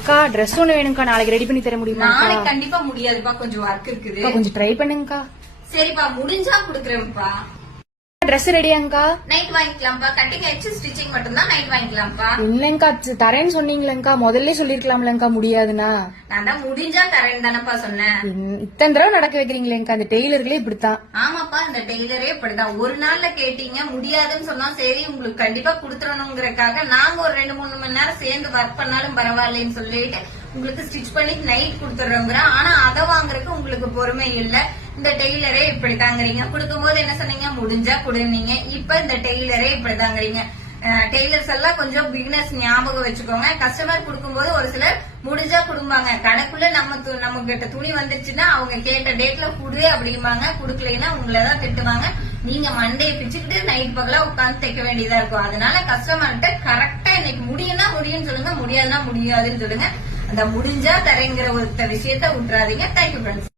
அக்கா ட்ரெஸ் ஒண்ணு வேணும்க்கா, நாளைக்கு ரெடி பண்ணி தர முடியுமா? நாளைக்கு கண்டிப்பா முடியாதுப்பா, கொஞ்சம் ஒர்க் இருக்குது. கொஞ்சம் ட்ரை பண்ணுங்கக்கா. சரிப்பா, முடிஞ்சா குடுக்கறேன்ப்பா. ட்ரெஸ் ரெடியாங்கக்கா? நைட் வாங்கிக்கலாம்ப்பா. கட்டிங் ஆயிடுச்சு, ஸ்டிச்சிங் மட்டும் தான் நைட் வாங்கிக்கலாம்ப்பா. இல்லங்கா, தரேன்னு சொன்னீங்களேங்கா, முதல்ல சொல்லிருக்கலாம்லங்கா முடியாதுன்னா. நான் தான் முடிஞ்சா தரேன்னு தானப்பா சொன்னேன். இத்தனை தடவை நடக்க வைக்கிறீங்களேங்கா, அந்த டெய்லர்களே இப்படித்தான். ஆமாப்பா, இந்த டெய்லரே இப்படிதான். ஒரு நாள்ல கேட்டீங்க, முடியாதுன்னு சொன்னா சரி உங்களுக்கு கண்டிப்பா குடுத்துறணுங்கிறதுக்காக நாங்க ஒரு 2-3 மணி நேரம் சேர்ந்து ஒர்க் பண்ணாலும் பரவாயில்லன்னு சொல்லிட்டு உங்களுக்கு ஸ்டிச் பண்ணி நைட் கொடுத்துறோங்கிற. ஆனா அதை வாங்குறதுக்கு உங்களுக்கு பொறுமை இல்ல. இந்த டெய்லரே இப்படி தாங்குறீங்க. கொடுக்கும் போது என்ன சொன்னீங்க, முடிஞ்சா கொடுங்க. இப்ப இந்த டெய்லரே இப்படி தாங்குறீங்க. டெய்லர்ஸ் எல்லாம் கொஞ்சம் பிகினர்ஸ் ஞாபகம் வச்சுக்கோங்க. கஸ்டமர் கொடுக்கும்போது ஒரு சிலர் முடிஞ்சா கொடுப்பாங்க, கணக்குள்ள நம்ம கிட்ட துணி வந்துருச்சுன்னா அவங்க கேட்ட டேட்ல குடு அப்படிம்பாங்க. குடுக்கலைன்னா உங்களதான் திட்டுவாங்க. நீங்க மண்டையை பிச்சுக்கிட்டு நைட் பகலா உட்காந்து தைக்க வேண்டியதா இருக்கும். அதனால கஸ்டமர்கிட்ட கரெக்டா இன்னைக்கு முடியும்னா முடியும்னு சொல்லுங்க, முடியாதுன்னா முடியாதுன்னு சொல்லுங்க. அந்த முடிஞ்சா தரேங்கிற ஒரு விஷயத்த விட்டுறாதீங்க. Thank you friends.